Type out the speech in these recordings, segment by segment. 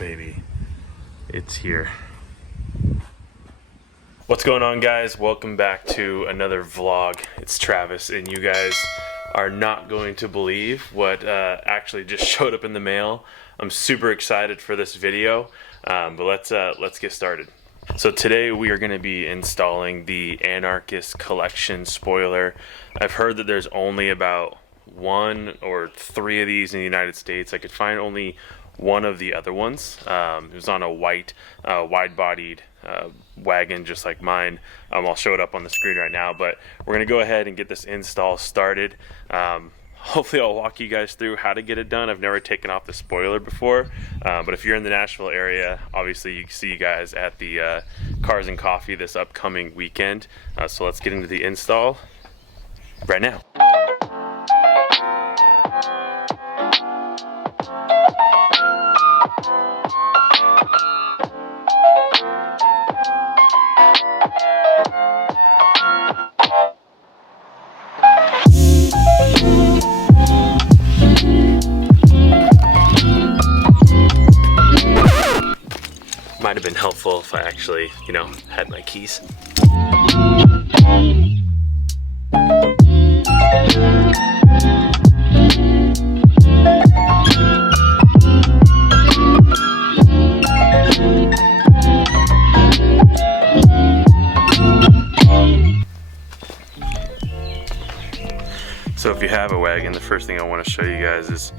baby, it's here. What's going on, guys? Welcome back to another vlog. It's Travis, and you guys are not going to believe what actually just showed up in the mail. I'm super excited for this video, but let's get started. So today we are going to be installing the Antichrist Collection spoiler. I've heard that there's only about 1 or 3 of these in the United States. I could find only one of the other ones. It was on a white wide-bodied wagon just like mine. I'll show it up on the screen right now, but we're gonna go ahead and get this install started. Hopefully I'll walk you guys through how to get it done. I've never taken off the spoiler before, but if you're in the Nashville area, obviously you can see you guys at the Cars and Coffee this upcoming weekend. So let's get into the install right now. Might have been helpful if I actually, had my keys. So if you have a wagon, the first thing I want to show you guys is,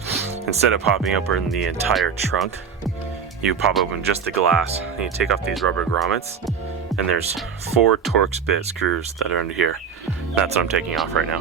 instead of popping open the entire trunk, you pop open just the glass and you take off these rubber grommets, and there's 4 Torx bit screws that are under here. That's what I'm taking off right now.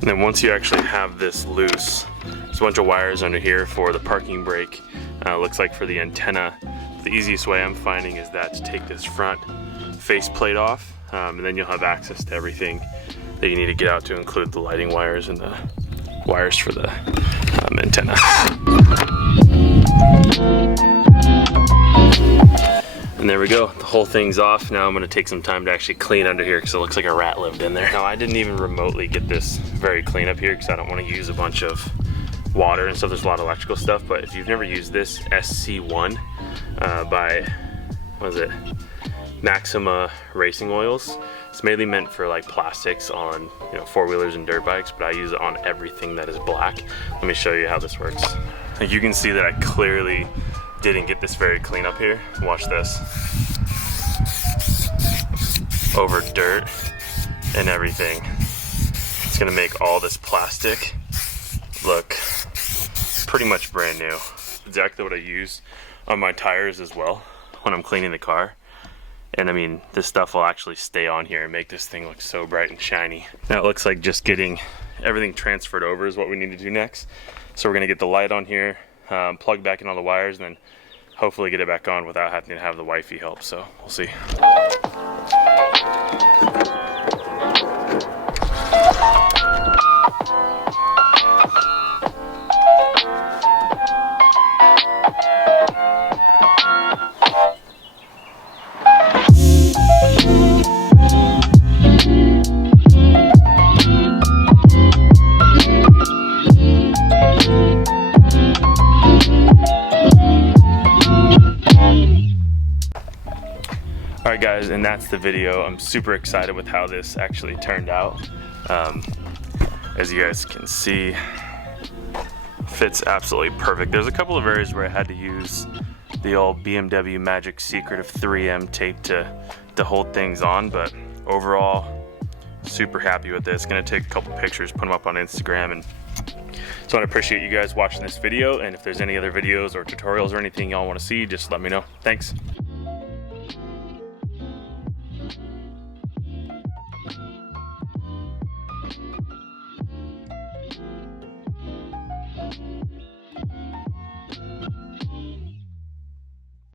And then once you actually have this loose, there's a bunch of wires under here for the parking brake. Looks like for the antenna. The easiest way I'm finding is that to take this front face plate off, and then you'll have access to everything that you need to get out, to include the lighting wires and the wires for the antenna. And there we go, the whole thing's off. Now I'm gonna take some time to actually clean under here because it looks like a rat lived in there. Now I didn't even remotely get this very clean up here because I don't want to use a bunch of water and stuff. There's a lot of electrical stuff, but if you've never used this SC1 by, what is it, Maxima Racing Oils, it's mainly meant for like plastics on 4-wheelers and dirt bikes, but I use it on everything that is black. Let me show you how this works. Like, you can see that I clearly didn't get this very clean up here. Watch this. Over dirt and everything. It's gonna make all this plastic look pretty much brand new. Exactly what I use on my tires as well when I'm cleaning the car. And I mean, this stuff will actually stay on here and make this thing look so bright and shiny. Now it looks like just getting everything transferred over is what we need to do next. So we're gonna get the light on here, plug back in all the wires, and then hopefully get it back on without having to have the wifey help. So we'll see. Alright guys, and that's the video. I'm super excited with how this actually turned out. As you guys can see, fits absolutely perfect. There's a couple of areas where I had to use the old BMW Magic Secret of 3M tape to hold things on, but overall, super happy with this. Gonna take a couple pictures, put them up on Instagram, and so I appreciate you guys watching this video, and if there's any other videos or tutorials or anything y'all want to see, just let me know. Thanks.